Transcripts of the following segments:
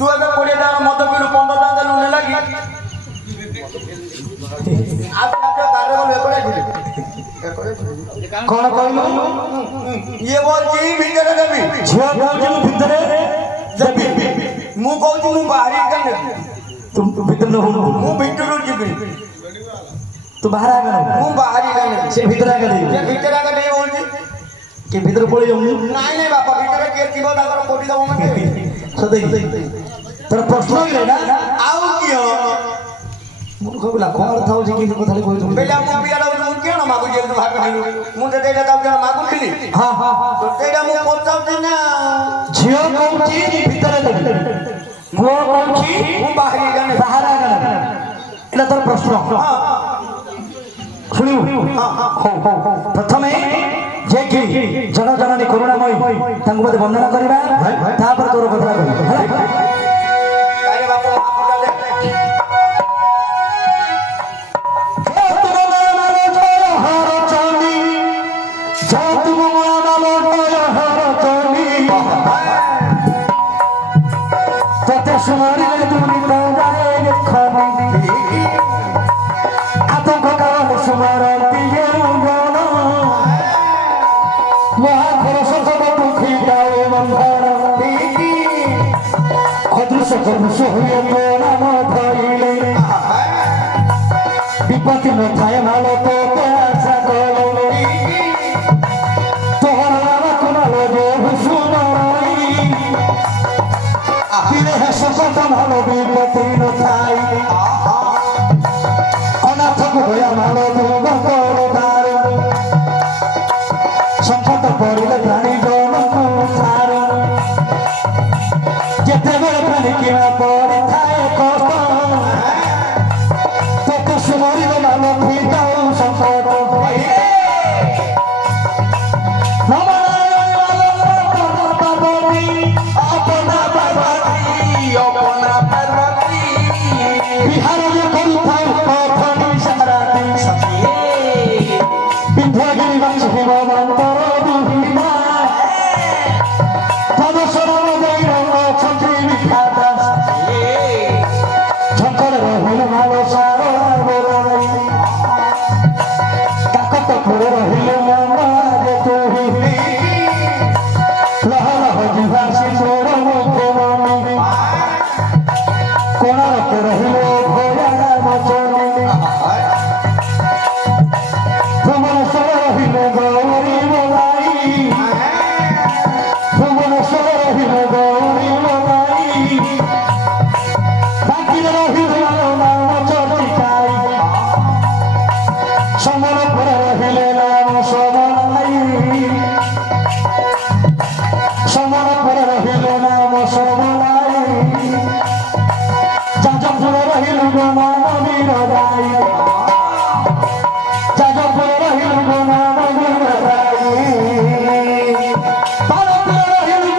तू ଏବେ 20 ଟଙ୍କା ମଦ ପିଲୁ 15 ଟଙ୍କା ଦେଲୁ ନେଲା କି आप कार्य को लेकर कौन कहलु ये बोल जी भीतर देबी झियो कहू भितरे देबी मु कहू मु बाहरी कने तुम भीतर न हो मु भीतर जीबी तू बाहर आ गयो मु बाहरी कने से भीतर आ गयो ये भीतर आ गयो बोल जी के भीतर पळे जाऊ नाही नाही बापा भीतर के जीव ताकर कोटी दबो मते सदै तर प्रश्न रे ना आउ कियो मूर्ख बोला कोन थाउ जे की कथाले कहू तुम बेला मु पियाला मु केन मागु जे भाग नहीं मु ते देटा ताऊ केन मागु खिली हां हां तो तेडा मु पचाउ दिना झियो कहूची भीतर देबी मो कहूची मु बाहरी कने बाहर आ गयो एला तर प्रश्न हां सुनियो हो प्रथमे जे की जन जननी करुणामय तांको मते वंदना करबा तापर तोर कथा कहबा अरे बापू आपका दे सुमारी दूरी तो जाए खबी आतंक काल सुमारती ये उगना महाखर सकल दुखी दाए बंधन अदृश्य कर्ष हुए तो नाम धइले विपत्ति न थाए नाल तो आशा कलो तोहर नाम कुनाल जो सुमारी दिले है सकत भालो विपत्ति न थाई अनाथ को भया भालो दुग करदार संकट पड़िले प्राणी जन को सार जेते बेले प्राणी किना पड़ी थाए कष्ट तो सुमरी भालो फिटाऊ संकट बिहार में करू थाई पथनी सराती सखी विद्यागिरी वंश हिमवंतर दुहिमा तब सरम जय रंग छत्री विख्याता झंकर रहिल मालो सारो बोलाई काकत पुर रहिल मन आगे तोही लह लह जिभासी तोर मुखे मनी कोणार्क रहिलो भोयाना मचनी भुवनेश्वर रहिलो गौरी मलाई भुवनेश्वर रहिलो गौरी मलाई बाकी रहिलो नाम चर्चिकाई समरपुर रहिले नाम समलाई समरपुर रहिले नाम समलाई जाजपुर रहिलु गो नाम वीरदाई जाजपुर रहिलु गो नाम वीरदाई भारत रहिलु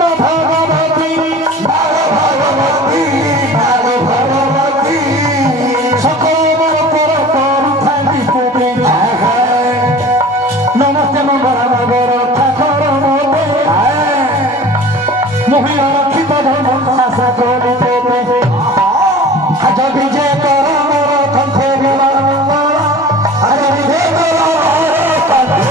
न भगवती सकल मन पर थांदी कोबे नमस्ते मंगल नगर ठाकुर मोते मोहिया रक्षित धन आशा करू देवे आज विजय कर मोर कंठे विमान आज विजय कर मोर कंठे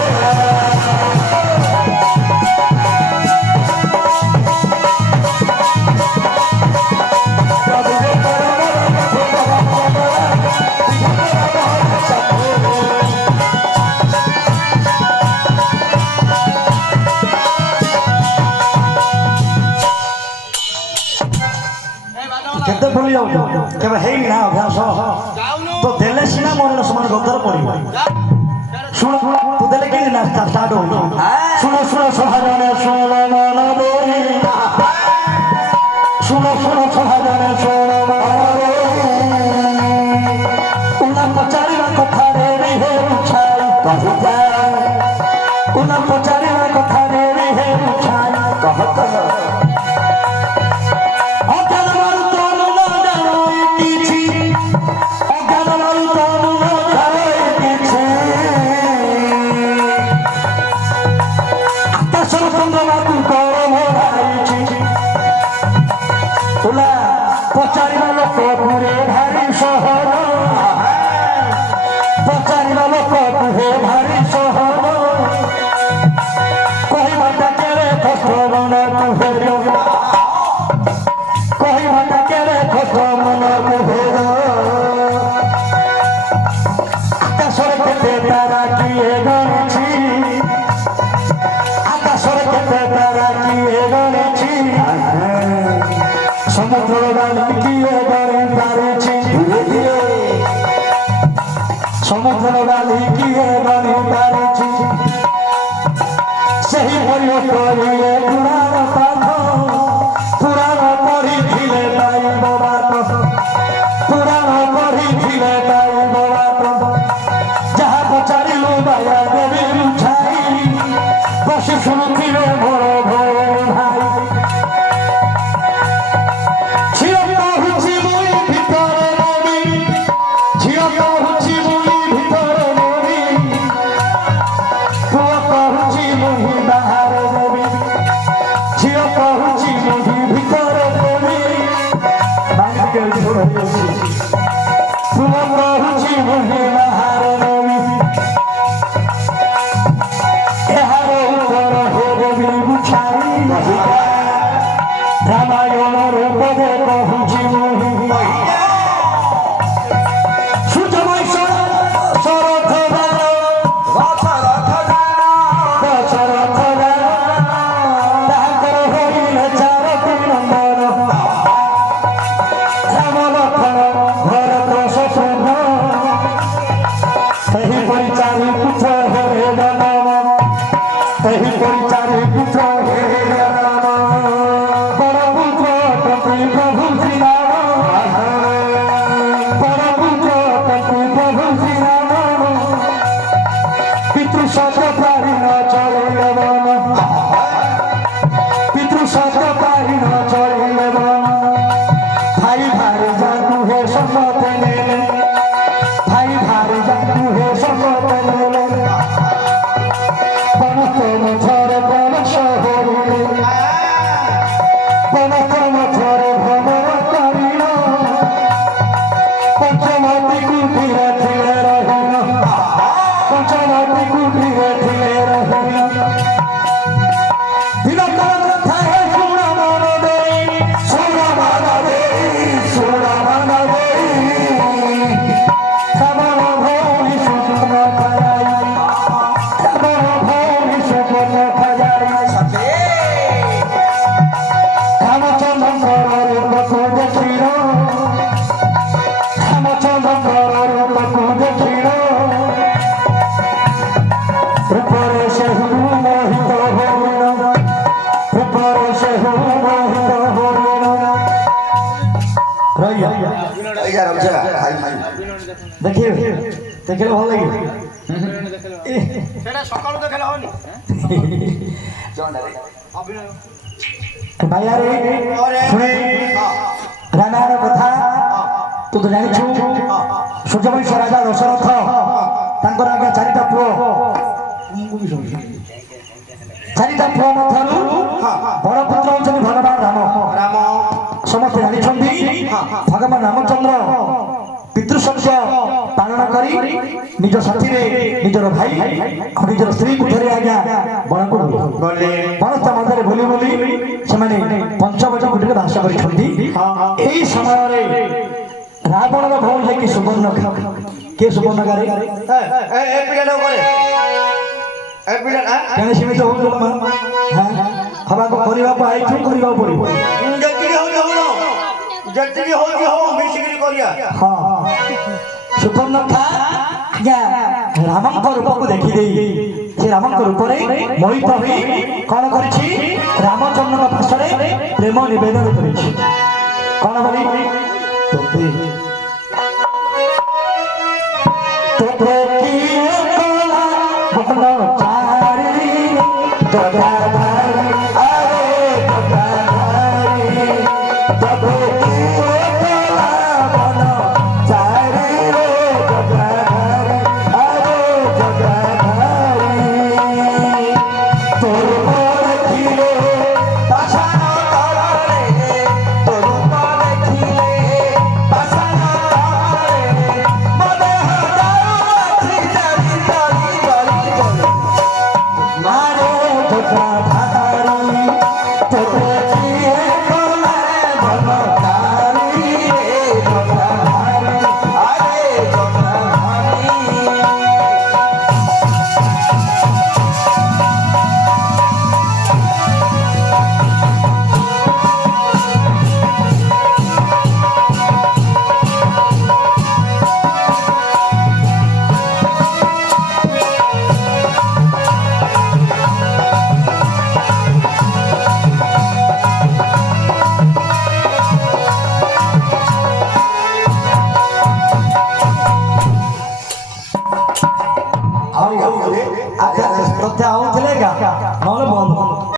केते भूली जाऊ केबे हेई ना अभ्यास तो देले सिना मोर समान गदर पड़िबो सुन तू देले कि ना स्टार्ट हो सुन सुन सहाजने सुन मन देई सुन सुन सहाजने सुन मन देई उना पचारीवा कथा रे हे उछाई कहता उना पचारीवा कथा रे हे उछाई कहता তোলা পচারিবা লোক পুরে ভারি সহজ পচারিবা লোক পুরে ভারি সহজ কহিবাটা কেড়ে কষ্ট মনে কুহের কহিবাটা কেড়ে কষ্ট মনে কুহের আকাশরে কেতে তারা কিয়ে গণেছি আকাশরে কেতে তারা কিয়ে গণেছি সমুদ্র গালি কিয়ে গড়ে পারেছি সমুদ্র গালি কিয়ে গড়ে পারেছি ସେହି ଭଳି କରିଲେ ପୁରାଣ ପାଠ ପୁରାଣ ପଢ଼ିଥିଲେ ପାଇବ ବାଟ ପୁରାଣ ପଢ଼ିଥିଲେ ପାଇବ ବାଟ ଯାହା ପଚାରିଲୁ ବାୟା ଦେବି ଲୁଛାଇ ବସି ଶୁଣୁଥିବେ ମୋର ଭଉଣୀ ଭାଇ ଝିଅ କହୁଛି ମୁଇଁ ଭିତରେ ନବି ଝିଅ କହୁଛି ମୁଇଁ ଭିତରେ ନବି ପୁଅ କହୁଛି ମୁହିଁ ବାହାରେ ନବି ଝିଅ କହୁଛି ମୁହିଁ ଭିତରେ ନବି ପୁଅ କହୁଛି ମୁହିଁ ବାହାରେ ନବି ଏହାର ଉତ୍ତର ହେବି ବୁଝାଇ ରାମାୟଣର ପଦେ କହୁଛି ମୁହିଁ ସୂର୍ଯ୍ୟବଂଶ ଶରଥ ବାଣ ଦଶରଥ ବାଣ ତାଙ୍କର ହୋଇଲେ ଚାରୋଟି ନନ୍ଦନ ରାମ ଲକ୍ଷ୍ମଣ ଭରତ ଶତ୍ରୁଘ୍ନ ଏହିପରି ଚାରି ପୁତ୍ର ହେଲେ ରାମ ଏହିପରି ଚାରି ପୁତ୍ର ହେଲେ ରାମ ବଡ଼ ପୁତ୍ର ଅଟନ୍ତି ପ୍ରଭୁ ଶ୍ରୀରାମ ବଡ଼ ପୁତ୍ର ଅଟନ୍ତି ପ୍ରଭୁ ଶ୍ରୀରାମ ପିତୃ ସତ ପାରି ନ ଚଳିଲେ ବନ ପିତୃ ସତ ପାରି ନ ଚଳିଲେ ବନ ଭାଇ ଭାଇ ଯାକୁ ହେ ଶପଥ ନେଲେ ଭାଇ ଭାଇ ଯାକୁ ହେ ଶପଥ ନେଲେ ବନ ମଧ୍ୟରେ ବନସ ହରିଲେ ବନ ମଧ୍ୟରେ ଭ୍ରମଣ କରିଲ ପଞ୍ଚମତି କୁଟିରେ ଥିଲେ ରହିଲ ପଞ୍ଚମତି କୁଟିରେ ଥିଲେ ରହିଲ ଦିନକର ଥାଏ ଶୁଣ ମନ ଦେଇ ଶୁଣ ମନ ଦେଇ ଶୁଣ ମନ ଦେଇ ଶ୍ରାବଣ ଭଉଣୀ ସୁପର୍ଣ୍ଣ ଖାଇ ଶ୍ରାବଣ ଭଉଣୀ ସୁପର୍ଣ୍ଣ ଖାଇ ରାମଚନ୍ଦ୍ରଙ୍କର ରୂପକୁ ଦେଖିଲ ରାମଚନ୍ଦ୍ରଙ୍କର ରୂପକୁ ଦେଖିଲ ରୂପରେ ସେ ମୋହିତ ହୋଇଲ ରୂପରେ ସେ ମୋହିତ ହୋଇଲ ଏଇଟା ରମଜା ଭାଇ ଭାଇ ଦେଖିବେ ଦେଖିଲେ ଭଲ ଲାଗିବ ସେଟା ସକାଳୁ ଦେଖେଲା ହଉନି ଭାଇଆରେ ଶୁଣେ ରାମାୟଣ କଥା ତୁ ତ ଜାଣିଛୁ ସୂର୍ଯ୍ୟବଂଶ ରାଜା ଦଶରଥ ତାଙ୍କର ଆଜ୍ଞା ଚାରିଟା ପୁଅ ଚାରିଟା ପୁଅ ମଧ୍ୟରୁ ବଡ଼ ପୁତ୍ର ହେଉଛନ୍ତି ଭଗବାନ ରାମ ରାମ ସମସ୍ତେ ଜାଣିଛନ୍ତି ଭଗବାନ ରାମଚନ୍ଦ୍ର ପିତୃସତ୍ୟ ପାଳନ କରି ନିଜ ସାଥିରେ ନିଜର ଭାଇ ଆଉ ନିଜର ସ୍ତ୍ରୀକୁ ଧରି ଆଜ୍ଞା ବଣକୁ ଗଲେ ବଣସ୍ଥ ମଧ୍ୟରେ ବୁଲି ବୁଲି ସେମାନେ ପଞ୍ଚବଟ କୁଟିରେ ବାସ କରିଛନ୍ତି ଏହି ସମୟରେ ରାବଣର ଭଉଣୀ ଯାଇକି ସୁବର୍ଣ୍ଣଖା କିଏ ସୁବର୍ଣ୍ଣଖାରେ ଏ ପିଲାଟା କରେ ଏ ପିଲାଟା କେଣ ସେମିତି ହଉଛୁ ହବାକୁ କରିବାକୁ ଆଇଛୁ କରିବାକୁ ପଡିବ ଯେତିକି ହଉଛି ହଉନ ଯେତିକି ହଉଛି ହଉ ମିଶିକିରି କରିବା ହଁ ସୁବର୍ଣ୍ଣଖା ଆଜ୍ଞା ରାମଙ୍କ ରୂପକୁ ଦେଖିଦେଇ ସେ ରାମଙ୍କ ରୂପରେ ମୋହିତ ହୋଇ କଣ କରିଛି ରାମଚନ୍ଦ୍ରଙ୍କ ପାଶରେ ପ୍ରେମ ନିବେଦନ କରିଛି କଣ କରି ତୋତେ କିଏ କଲା ଭୁବନ ଚାରି ଦଦାଧାରୀ ଆରେ ଦଦାଧାରୀ ତୋତେ